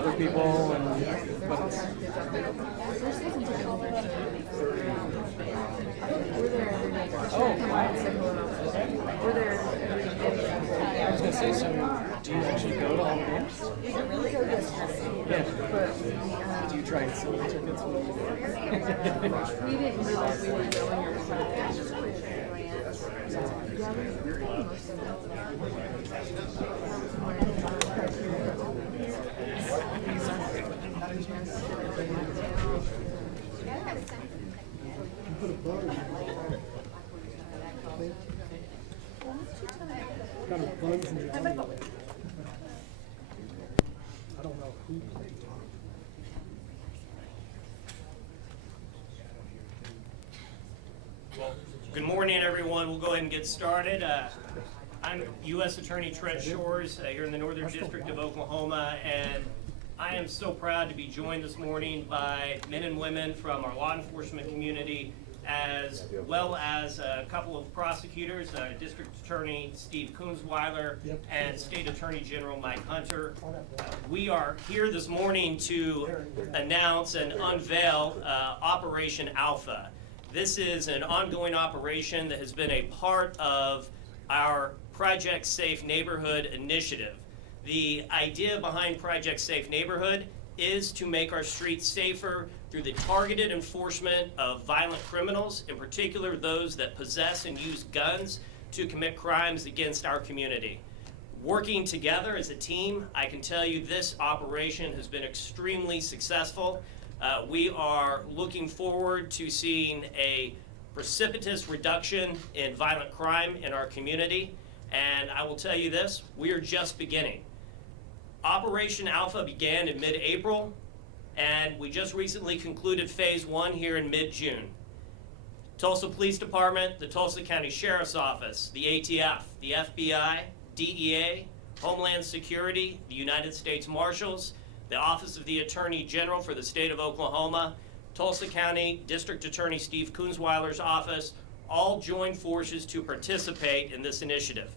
other people, and but it's, oh, I was gonna say, so do you actually go to all the games? Yeah. Do you try and sell the tickets? We didn't realize we were going or something. Kind of bugs in the audio. I don't know who. Well, good morning, everyone. We'll go ahead and get started. I'm U.S. Attorney Trent Shores here in the Northern District of Oklahoma, and I am so proud to be joined this morning by men and women from our law enforcement community, as well as a couple of prosecutors, District Attorney Steve Kunzweiler and State Attorney General Mike Hunter. We are here this morning to announce and unveil Operation Alpha. This is an ongoing operation that has been a part of our Project Safe Neighborhood initiative. The idea behind Project Safe Neighborhood is to make our streets safer through the targeted enforcement of violent criminals, in particular those that possess and use guns to commit crimes against our community. Working together as a team, I can tell you this operation has been extremely successful. We are looking forward to seeing a precipitous reduction in violent crime in our community, and I will tell you this, we are just beginning. Operation Alpha began in mid-April, and we just recently concluded phase 1 here in mid-June. Tulsa Police Department, the Tulsa County Sheriff's Office, the ATF, the FBI, DEA, Homeland Security, the United States Marshals, the Office of the Attorney General for the state of Oklahoma, Tulsa County District Attorney Steve Kunzweiler's office, all joined forces to participate in this initiative.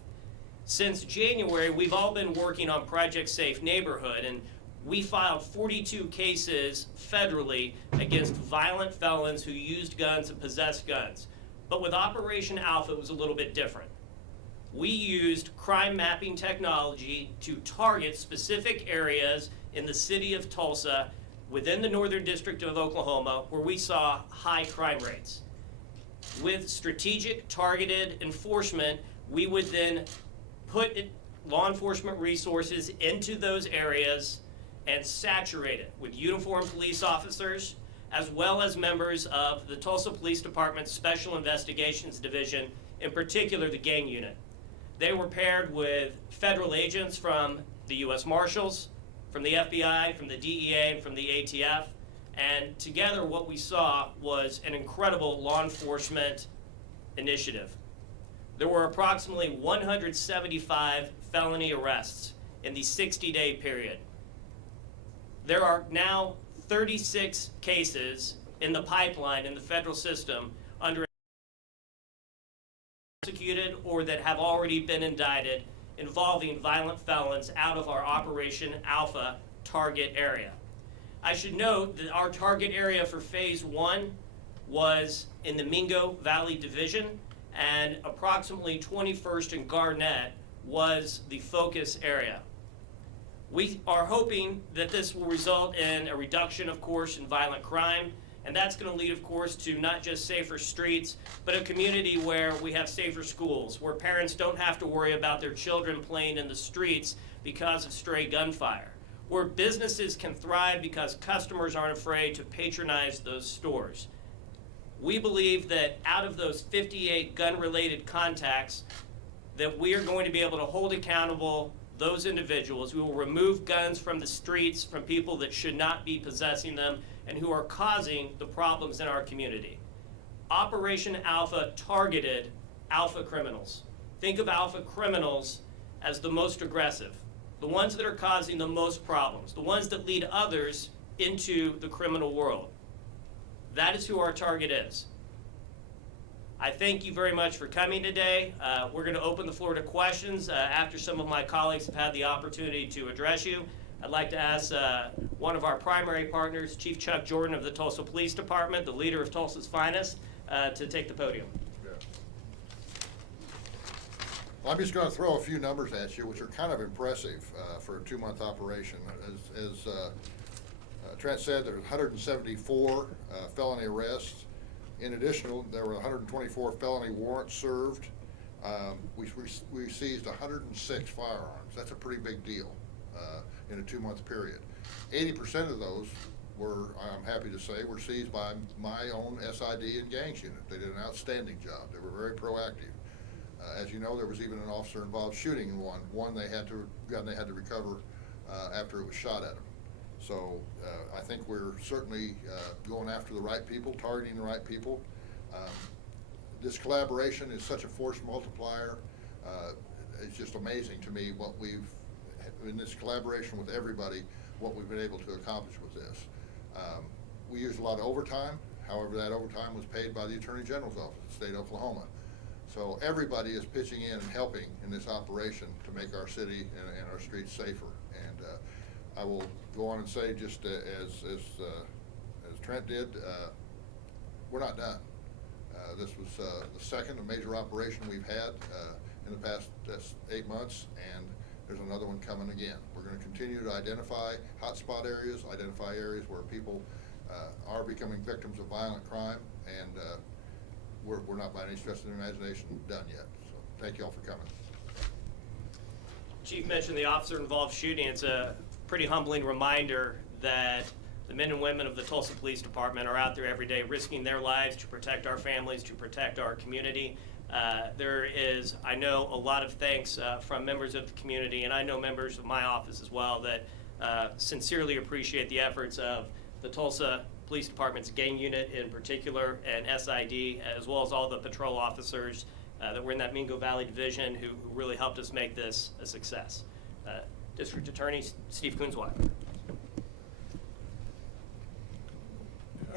Since January, we've all been working on Project Safe Neighborhood, and we filed 42 cases federally against violent felons who used guns and possessed guns. But with Operation Alpha, it was a little bit different. We used crime mapping technology to target specific areas in the city of Tulsa within the Northern District of Oklahoma where we saw high crime rates. With strategic targeted enforcement, we would then put law enforcement resources into those areas and saturate it with uniformed police officers, as well as members of the Tulsa Police Department's Special Investigations Division, in particular the gang unit. They were paired with federal agents from the U.S. Marshals, from the FBI, from the DEA, and from the ATF, and together what we saw was an incredible law enforcement initiative. There were approximately 175 felony arrests in the 60-day period. There are now 36 cases in the pipeline in the federal system under prosecuted or that have already been indicted involving violent felons out of our Operation Alpha target area. I should note that our target area for phase 1 was in the Mingo Valley Division, and approximately 21st and Garnett was the focus area. We are hoping that this will result in a reduction, of course, in violent crime, and that's going to lead, of course, to not just safer streets, but a community where we have safer schools, where parents don't have to worry about their children playing in the streets because of stray gunfire, where businesses can thrive because customers aren't afraid to patronize those stores. We believe that out of those 58 gun-related contacts, that we are going to be able to hold accountable those individuals. We will remove guns from the streets from people that should not be possessing them and who are causing the problems in our community. Operation Alpha targeted alpha criminals. Think of alpha criminals as the most aggressive, the ones that are causing the most problems, the ones that lead others into the criminal world. That is who our target is. I thank you very much for coming today. We're going to open the floor to questions after some of my colleagues have had the opportunity to address you. I'd like to ask one of our primary partners, Chief Chuck Jordan of the Tulsa Police Department, the leader of Tulsa's finest, to take the podium. Well, I'm just going to throw a few numbers at you, which are kind of impressive for a 2-month operation. As Trent said, there were 174 felony arrests. In addition, there were 124 felony warrants served. We seized 106 firearms. That's a pretty big deal in a 2-month period. 80% of those were, I'm happy to say, were seized by my own SID and gangs unit. They did an outstanding job. They were very proactive. As you know, there was even an officer-involved shooting in one. One they had to recover after it was shot at them. So I think we're certainly going after the right people, targeting the right people. This collaboration is such a force multiplier. It's just amazing to me what we've, in this collaboration with everybody, what we've been able to accomplish with this. We used a lot of overtime. However, that overtime was paid by the Attorney General's office in the state of Oklahoma. So everybody is pitching in and helping in this operation to make our city and our streets safer. And I will go on and say, just as Trent did, we're not done. This was the second major operation we've had in the past 8 months, and there's another one coming again. We're going to continue to identify hotspot areas, identify areas where people are becoming victims of violent crime, and we're not by any stretch of the imagination done yet. So thank you all for coming. Chief mentioned the officer-involved shooting. It's a pretty humbling reminder that the men and women of the Tulsa Police Department are out there every day risking their lives to protect our families, to protect our community. There is, I know, a lot of thanks from members of the community, and I know members of my office as well that sincerely appreciate the efforts of the Tulsa Police Department's gang unit in particular, and SID, as well as all the patrol officers that were in that Mingo Valley Division who really helped us make this a success. District Attorney Steve Kunzweiler.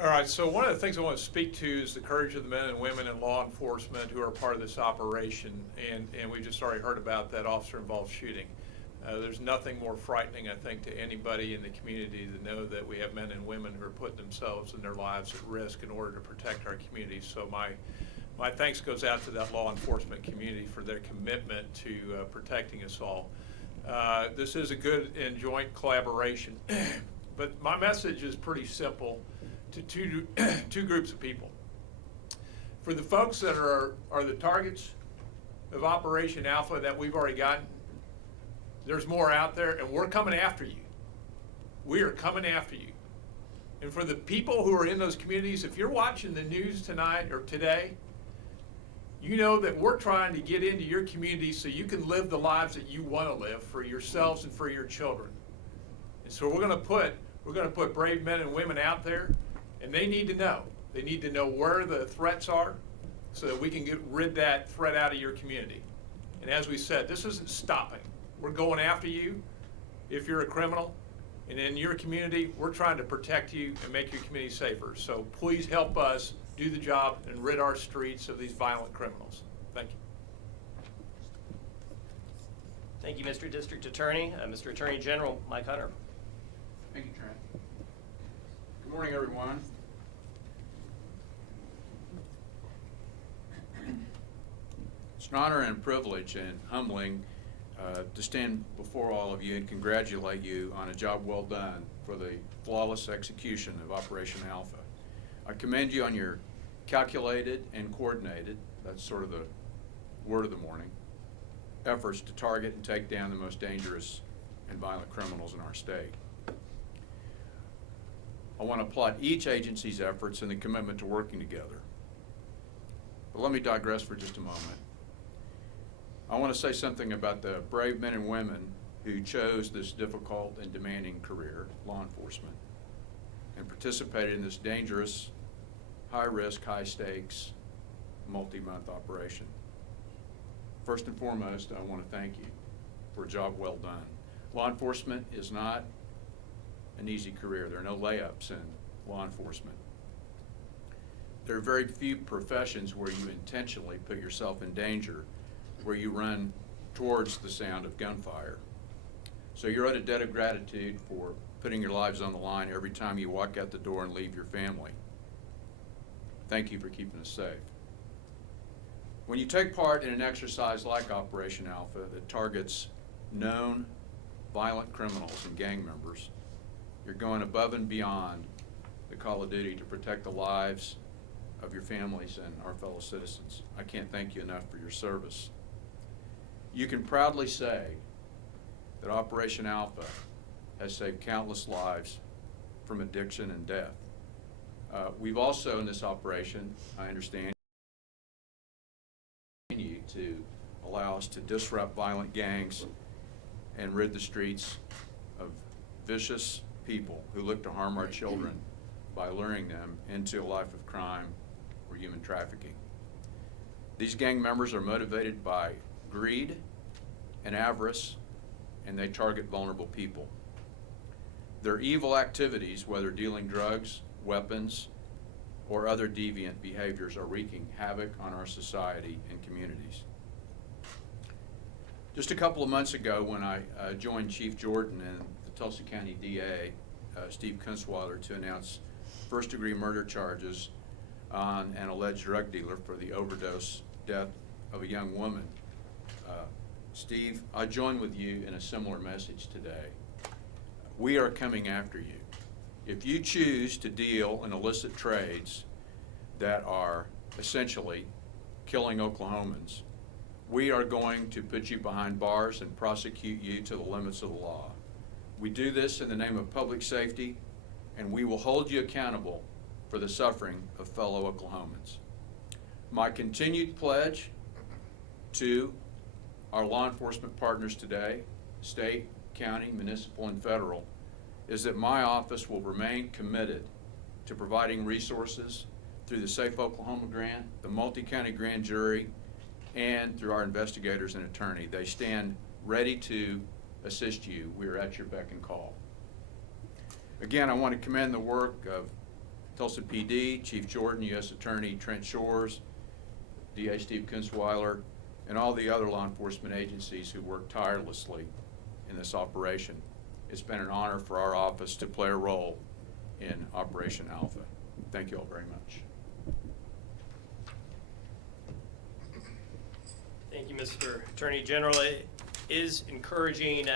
All right, so one of the things I want to speak to is the courage of the men and women in law enforcement who are part of this operation, and we just already heard about that officer-involved shooting. There's nothing more frightening, I think, to anybody in the community to know that we have men and women who are putting themselves and their lives at risk in order to protect our community. So my thanks goes out to that law enforcement community for their commitment to protecting us all. This is a good and joint collaboration, but my message is pretty simple to two groups of people. For the folks that are the targets of Operation Alpha that we've already gotten, there's more out there, and we're coming after you. We are coming after you. And for the people who are in those communities, if you're watching the news tonight or today, you know that we're trying to get into your community so you can live the lives that you want to live for yourselves and for your children. And so we're going to put brave men and women out there, and they need to know. They need to know where the threats are so that we can rid that threat out of your community. And as we said, this isn't stopping. We're going after you if you're a criminal, and in your community, we're trying to protect you and make your community safer. So please help us do the job and rid our streets of these violent criminals. Thank you. Thank you, Mr. District Attorney. Mr. Attorney General Mike Hunter. Thank you, Trent. Good morning, everyone. It's an honor and privilege and humbling to stand before all of you and congratulate you on a job well done for the flawless execution of Operation Alpha. I commend you on your calculated and coordinated, that's sort of the word of the morning, efforts to target and take down the most dangerous and violent criminals in our state. I want to applaud each agency's efforts and the commitment to working together. But let me digress for just a moment. I want to say something about the brave men and women who chose this difficult and demanding career, law enforcement, and participated in this dangerous, high-risk, high-stakes, multi-month operation. First and foremost, I want to thank you for a job well done. Law enforcement is not an easy career. There are no layups in law enforcement. There are very few professions where you intentionally put yourself in danger, where you run towards the sound of gunfire. So you're owed a debt of gratitude for putting your lives on the line every time you walk out the door and leave your family. Thank you for keeping us safe. When you take part in an exercise like Operation Alpha that targets known violent criminals and gang members, you're going above and beyond the call of duty to protect the lives of your families and our fellow citizens. I can't thank you enough for your service. You can proudly say that Operation Alpha has saved countless lives from addiction and death. We've also, in this operation, I understand, continue to allow us to disrupt violent gangs and rid the streets of vicious people who look to harm our children by luring them into a life of crime or human trafficking. These gang members are motivated by greed and avarice, and they target vulnerable people. Their evil activities, whether dealing drugs, weapons, or other deviant behaviors, are wreaking havoc on our society and communities. Just a couple of months ago, when I joined Chief Jordan and the Tulsa County DA, Steve Kunstweiler, to announce first-degree murder charges on an alleged drug dealer for the overdose death of a young woman, Steve, I join with you in a similar message today. We are coming after you. If you choose to deal in illicit trades that are essentially killing Oklahomans, we are going to put you behind bars and prosecute you to the limits of the law. We do this in the name of public safety, and we will hold you accountable for the suffering of fellow Oklahomans. My continued pledge to our law enforcement partners today, state, county, municipal, and federal, is that my office will remain committed to providing resources through the Safe Oklahoma Grant, the multi-county grand jury, and through our investigators and attorney. They stand ready to assist you. We are at your beck and call. Again, I want to commend the work of Tulsa PD, Chief Jordan, U.S. Attorney Trent Shores, DA Steve Kunstweiler, and all the other law enforcement agencies who work tirelessly in this operation. It's been an honor for our office to play a role in Operation Alpha. Thank you all very much. Thank you, Mr. Attorney General. It is encouraging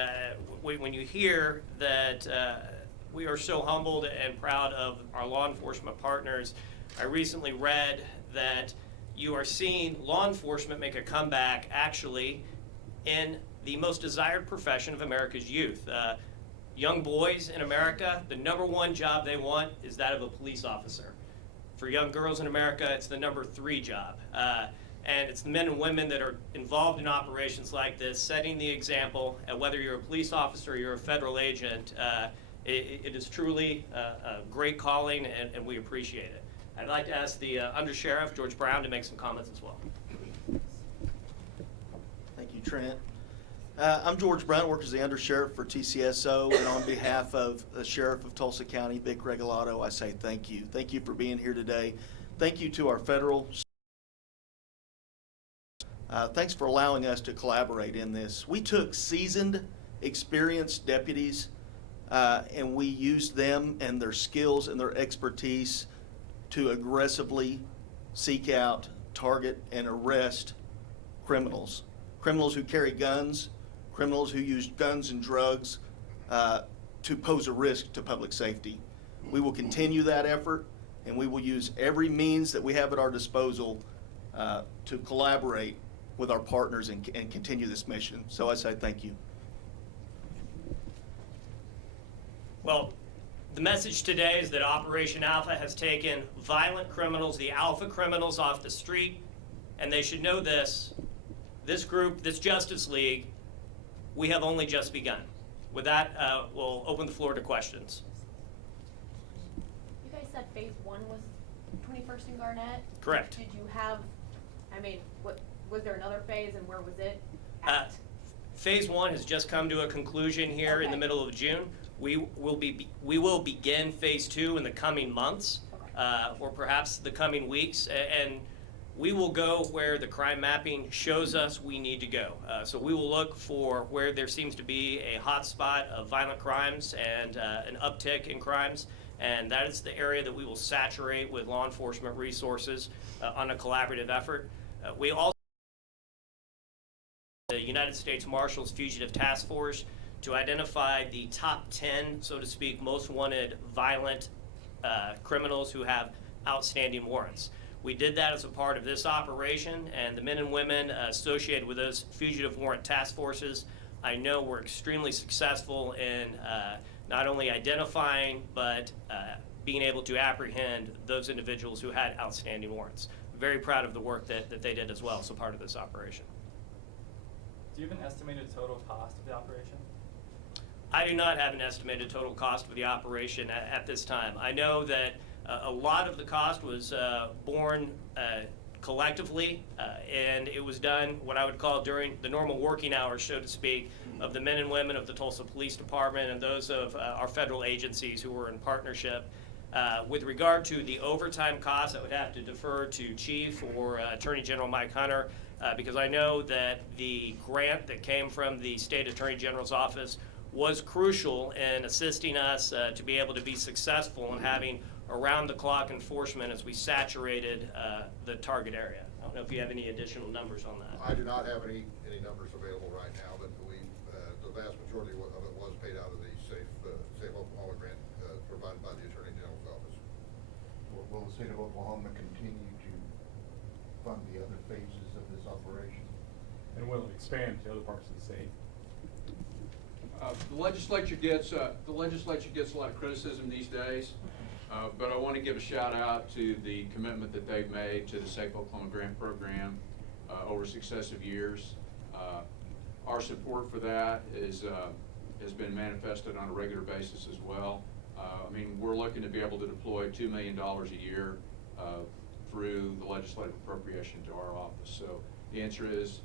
when you hear that we are so humbled and proud of our law enforcement partners. I recently read that you are seeing law enforcement make a comeback actually in the most desired profession of America's youth. Young boys in America, the #1 job they want is that of a police officer. For young girls in America, it's the #3 job. And it's the men and women that are involved in operations like this, setting the example, and whether you're a police officer or you're a federal agent, it is truly a great calling, and we appreciate it. I'd like to ask the Undersheriff, George Brown, to make some comments as well. Thank you, Trent. I'm George Brown, work as the Undersheriff for TCSO, and on behalf of the Sheriff of Tulsa County, Vic Regalado, I say thank you. Thank you for being here today. Thank you to our federal. Thanks for allowing us to collaborate in this. We took seasoned, experienced deputies, and we used them and their skills and their expertise to aggressively seek out, target, and arrest criminals. Criminals who carry guns, criminals who use guns and drugs to pose a risk to public safety. We will continue that effort, and we will use every means that we have at our disposal to collaborate with our partners and continue this mission. So I say thank you. Well, the message today is that Operation Alpha has taken violent criminals, the alpha criminals, off the street, and they should know this. This group, this Justice League, we have only just begun. With that, we'll open the floor to questions. You guys said phase 1 was 21st and Garnett? Correct. Did you have, I mean, what was there another phase, and where was it at? Phase 1 has just come to a conclusion here in the middle of June. We will begin phase 2 in the coming months, or perhaps the coming weeks, and we will go where the crime mapping shows us we need to go. So we will look for where there seems to be a hot spot of violent crimes and an uptick in crimes, and that is the area that we will saturate with law enforcement resources on a collaborative effort. We also the United States Marshals Fugitive Task Force to identify the top 10, so to speak, most wanted violent criminals who have outstanding warrants. We did that as a part of this operation, and the men and women associated with those fugitive warrant task forces, I know were extremely successful in not only identifying, but being able to apprehend those individuals who had outstanding warrants. Very proud of the work that they did as well as a part of this operation. Do you have an estimated total cost of the operation? I do not have an estimated total cost of the operation at this time. I know that a lot of the cost was borne collectively, and it was done what I would call during the normal working hours, so to speak, of the men and women of the Tulsa Police Department and those of our federal agencies who were in partnership. With regard to the overtime costs, I would have to defer to Chief or Attorney General Mike Hunter, because I know that the grant that came from the State Attorney General's office was crucial in assisting us to be able to be successful in having around-the-clock enforcement as we saturated the target area. I don't know if you have any additional numbers on that. I do not have any numbers available right now, but the vast majority of it was paid out of the Safe Oklahoma grant provided by the Attorney General's office. Will the state of Oklahoma continue to fund the other phases of this operation? And will it expand to other parts of the state? The legislature gets a lot of criticism these days, but I want to give a shout out to the commitment that they've made to the Safe Oklahoma Grant Program over successive years. Our support for that has been manifested on a regular basis as well. I mean, we're looking to be able to deploy $2 million a year through the legislative appropriation to our office. So the answer is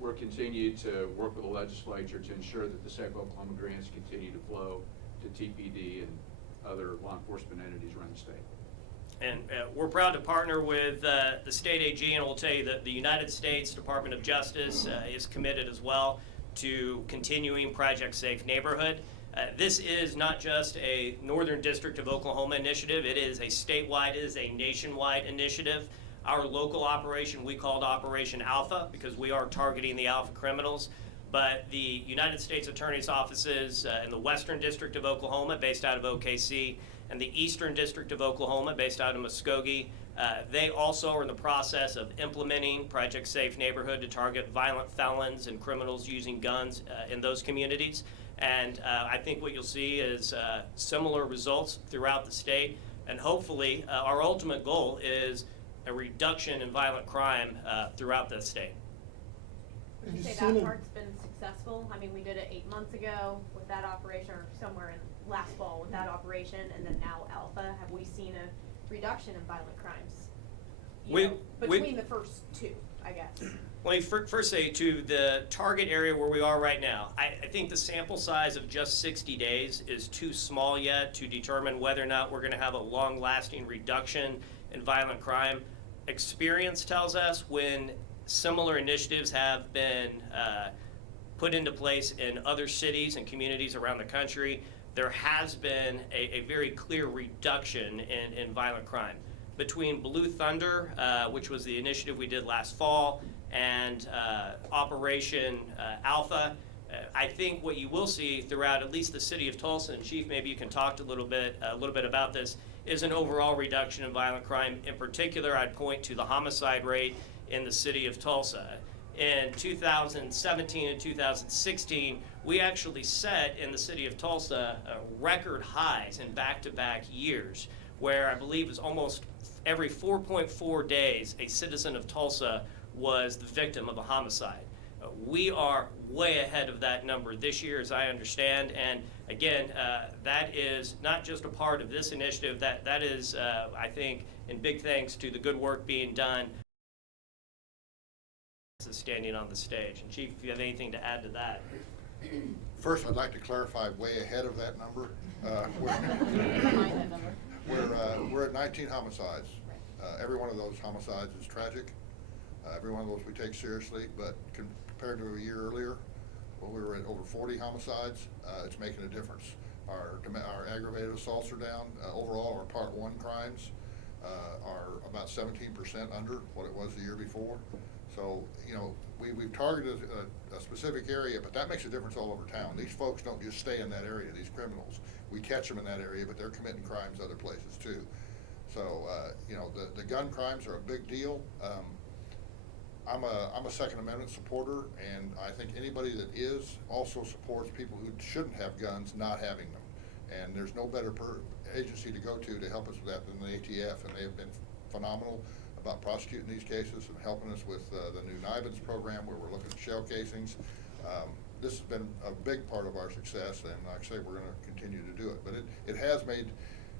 we'll continue to work with the legislature to ensure that the Safe Oklahoma grants continue to flow to TPD and other law enforcement entities around the state. And we're proud to partner with the state AG, and we'll tell you that the United States Department of Justice is committed as well to continuing Project Safe Neighborhood. This is not just a Northern District of Oklahoma initiative, it is a statewide, it is a nationwide initiative. Our local operation we called Operation Alpha because we are targeting the alpha criminals. But the United States Attorney's offices in the Western District of Oklahoma, based out of OKC, and the Eastern District of Oklahoma, based out of Muskogee, they also are in the process of implementing Project Safe Neighborhood to target violent felons and criminals using guns in those communities. And I think what you'll see is similar results throughout the state. And hopefully, our ultimate goal is a reduction in violent crime throughout the state. Would you say that part's been successful? I mean, we did it 8 months ago with that operation, or somewhere in last fall with that operation, and then now Alpha. Have we seen a reduction in violent crimes? Between the first two, I guess. Let me first say to the target area where we are right now, I think the sample size of just 60 days is too small yet to determine whether or not we're going to have a long-lasting reduction in violent crime. Experience tells us when similar initiatives have been put into place in other cities and communities around the country, there has been a very clear reduction in violent crime. Between Blue Thunder, which was the initiative we did last fall, and Operation Alpha, I think what you will see throughout at least the city of Tulsa, and Chief, maybe you can talk a little bit about this, is an overall reduction in violent crime. In particular, I'd point to the homicide rate in the city of Tulsa. In 2017 and 2016, we actually set in the city of Tulsa record highs in back-to-back years, where I believe it was almost every 4.4 days a citizen of Tulsa was the victim of a homicide. We are way ahead of that number this year, as I understand, and again, that is not just a part of this initiative, that is, I think, in big thanks to the good work being done standing on the stage. And Chief, if you have anything to add to that. First, I'd like to clarify way ahead of that number. We're at 19 homicides Every one of those homicides is tragic. Every one of those we take seriously, but compared to a year earlier, when we were at over 40 homicides, it's making a difference. Our aggravated assaults are down. Overall, our Part 1 crimes are about 17% under what it was the year before. So, you know, we've targeted a specific area, but that makes a difference all over town. These folks don't just stay in that area, these criminals. We catch them in that area, but they're committing crimes other places too. So, you know, the gun crimes are a big deal. I'm a Second Amendment supporter, and I think anybody that is also supports people who shouldn't have guns not having them. And there's no better agency to go to help us with that than the ATF, and they've been phenomenal about prosecuting these cases and helping us with the new NIBINS program where we're looking at shell casings. This has been a big part of our success, and like I say, we're going to continue to do it. But it has made,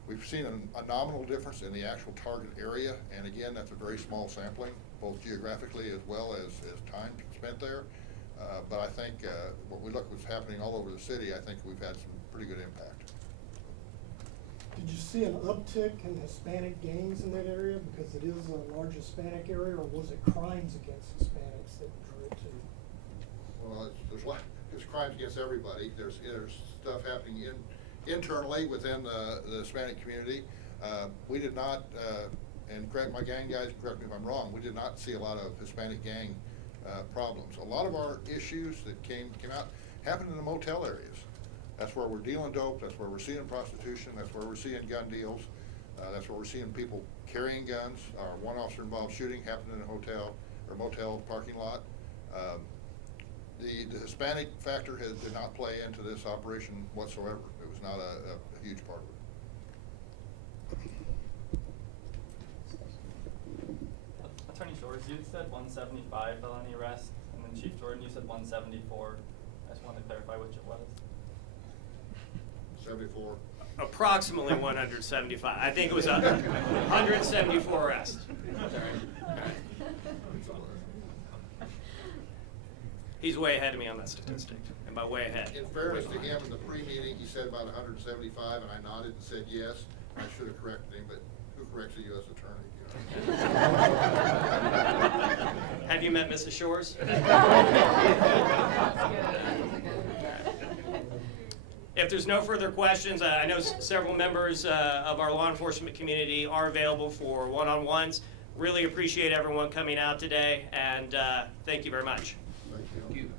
we've seen a nominal difference in the actual target area, and again, that's a very small sampling, both geographically as well as time spent there. But I think what we look what's happening all over the city, I think we've had some pretty good impact. Did you see an uptick in Hispanic gangs in that area because it is a large Hispanic area, or was it crimes against Hispanics that drew it to you? Well, there's crimes against everybody. There's stuff happening internally within the Hispanic community. We did not, and correct my gang guys, correct me if I'm wrong, we did not see a lot of Hispanic gang problems. A lot of our issues that came out happened in the motel areas. That's where we're dealing dope, that's where we're seeing prostitution, that's where we're seeing gun deals, that's where we're seeing people carrying guns. Our one officer involved shooting happened in a hotel or motel parking lot. The Hispanic factor did not play into this operation whatsoever. It was not a huge part of it. Attorney Shores, you said 175 felony arrests, and then Chief Jordan, you said 174. I just wanted to clarify which it was. 74. Approximately 175. I think it was 174 arrests. He's way ahead of me on that statistic, and by way ahead. In fairness to him, in the pre-meeting, he said about 175, and I nodded and said yes. I should have corrected him, but who corrects a U.S. attorney? Have you met Mrs. Shores? If there's no further questions, I know several members of our law enforcement community are available for one-on-ones. Really appreciate everyone coming out today, and thank you very much. Thank you.